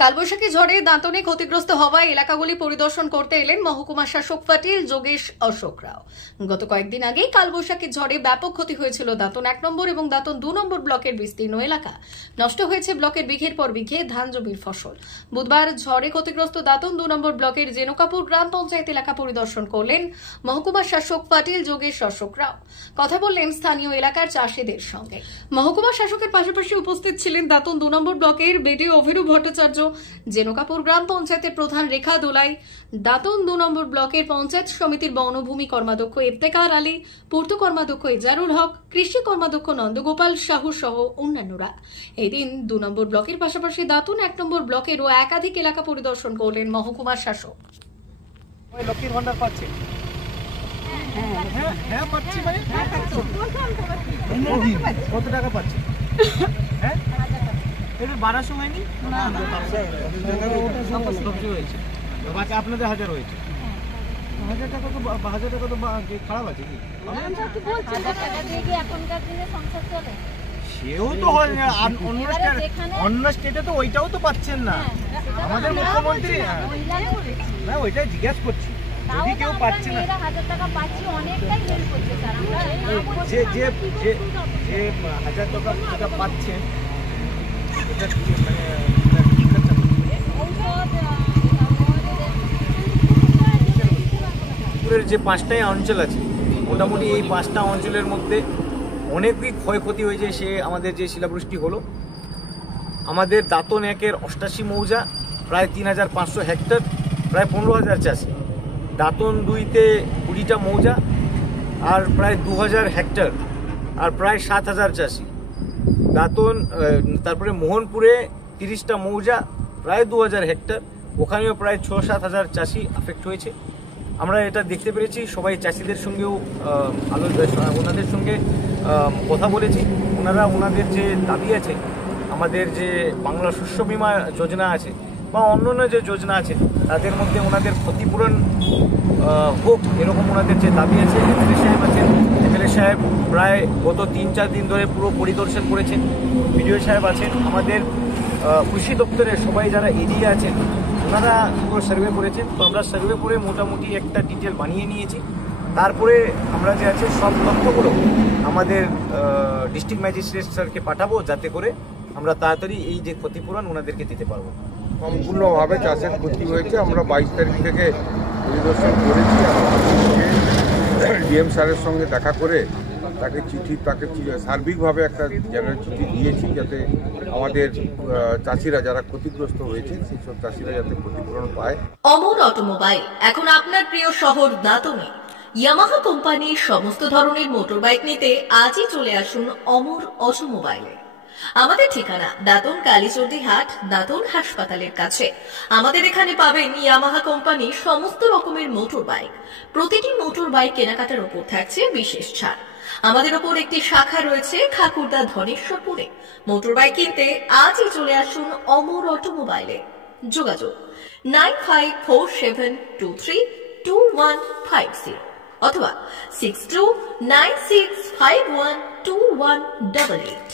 কালবৈশাখী ঝড়ে দাঁতনে ক্ষতিগ্রস্ত হওয়া এলাকাগুলি পরিদর্শন করতে এলেন মহকুমা শাসক পাটিল যোগেশ অশোক রাও। গত কয়েকদিন আগে কালবৈশাখী ঝড়ে ব্যাপক ক্ষতি হয়েছিল দাঁতন 1 নম্বর এবং দাঁতন 2 নম্বর ব্লকের বিস্তীর্ণ এলাকা। নষ্ট হয়েছে ব্লকের বিঘের পর বিঘে ধান জমির ফসল। বুধবার ঝড়ে ক্ষতিগ্রস্ত দাঁতন 2 নম্বর ব্লকের জেনুকাপুর গ্রাম পঞ্চায়েত এলাকা পরিদর্শন করলেন মহকুমা শাসক পাটিল যোগেশ অশোক রাও। কথা বললেন স্থানীয় এলাকার চাষিদের সঙ্গে। মহকুমা শাসকের পাশাপাশি উপস্থিত ছিলেন দাঁতন 2 নম্বর ব্লকের বিডিও অভিরূপ ভট্টাচার্য, জেনুকাপুর গ্রাম পঞ্চায়েতের প্রধান রেখা দোলাই, দাঁতন 2 নম্বর ব্লকের পঞ্চায়েত সমিতির বনভূমি কর্মাধ্যক্ষ ইফতেখার আলী, পূর্ত কর্মাধ্যক্ষ ইজারুল হক, কৃষি কর্মাধ্যক্ষ নন্দগোপাল সাহু সহ অন্যান্যরা। এদিন 2 নম্বর ব্লকের পাশাপাশি দাঁতন 1 নম্বর ব্লকেরও একাধিক এলাকা পরিদর্শন করলেন মহকুমা শাসক। লক্ষ্মীর ভান্ডার পাচ্ছে? হ্যাঁ পাচ্ছি ভাই। কত টাকা পাচ্ছে? হ্যাঁ এটা 1200 হয়নি? না হয়েছে। বাচ্চা আপনাদের 1000 হয়েছে। 1000 টাকা তো 1000 টাকা তো খারাপ আছে কি? সেও তো হয় না, অন্য স্টেটে তো ওইটাও তো পাচ্ছেন না। আমাদের মুখ্যমন্ত্রী না ওইটাই জিজ্ঞাসা করছি, যদি কেউ পাচ্ছে না যে যে যে 1000 টাকা পাচ্ছেন যে 5টা অঞ্চল আছে, মোটামুটি এই 5টা অঞ্চলের মধ্যে অনেকই ক্ষয়ক্ষতি হয়েছে। সে আমাদের যে শিলাবৃষ্টি হলো, আমাদের দাঁতন 1-এর 88 মৌজা, প্রায় 3500 হেক্টর, প্রায় 15000 চাষি। দাঁতন 2-তে 20টা মৌজা আর প্রায় 2000 হেক্টর আর প্রায় 7000 চাষি। দাঁতন তারপরে মোহনপুরে 30টা মৌজা, প্রায় 2000 হেক্টর, ওখানেও প্রায় 6-7 হাজার চাষি আফেক্ট হয়েছে। আমরা এটা দেখতে পেরেছি, সবাই চাষিদের সঙ্গেও ওনাদের সঙ্গে কথা বলেছি। ওনাদের যে দাবি আছে, আমাদের যে বাংলা শস্য বীমা যোজনা আছে বা অন্যান্য যে যোজনা আছে, তাদের মধ্যে ওনাদের ক্ষতিপূরণ হোক, এরকম ওনাদের যে দাবি আছে। এমএলএ সাহেব আছেন, এমএলএ সাহেব প্রায় গত 3-4 দিন ধরে পুরো পরিদর্শন করেছেন। বিডিও সাহেব আছেন, আমাদের কৃষি দপ্তরের সবাই যারা এরিয়া আছেন ওনারা পুরো সার্ভে করেছেন। তো আমরা সার্ভে করে মোটামুটি একটা ডিটেল বানিয়ে নিয়েছি। তারপরে আমরা যে আছে সব তথ্যগুলো আমাদের ডিস্ট্রিক্ট ম্যাজিস্ট্রেট স্যারকে পাঠাবো, যাতে করে আমরা তাড়াতাড়ি এই যে ক্ষতিপূরণ ওনাদেরকে দিতে পারবো। সম্পূর্ণভাবে চাষের ক্ষতি হয়েছে। আমরা 22 তারিখ থেকে পরিদর্শন করেছি। ডিএম স্যারের সঙ্গে দেখা করে তাকে সার্বিকভাবে একটা জেনারেল চিঠি দিয়েছি, যাতে আমাদের চাষিরা যারা ক্ষতিগ্রস্ত হয়েছে সেই সব চাষিরা যাতে ক্ষতিপূরণ পায়। অমর অটোমোবাইল এখন আপনার প্রিয় শহর দাঁতনে। ইয়ামাহা কোম্পানির সমস্ত ধরনের মোটর বাইক নিতে আজই চলে আসুন অমর অটোমোবাইলে। আমাদের ঠিকানা দাঁতন কালীচর্দি হাট, দাঁতন হাসপাতালের কাছে। আমাদের এখানে পাবেন ইয়ামাহা কোম্পানির সমস্ত রকমের মোটর বাইক। প্রতিটি মোটর বাইক কেনাকাটার উপর থাকছে বিশেষ ছাড়। আমাদের ওপর একটি শাখা রয়েছে খাকুরদা ধনেশ্বরপুরে। মোটর বাইক কিনতে আজই চলে আসুন অমর অটোমোবাইলে। যোগাযোগ 9547232150 অথবা 6296512188।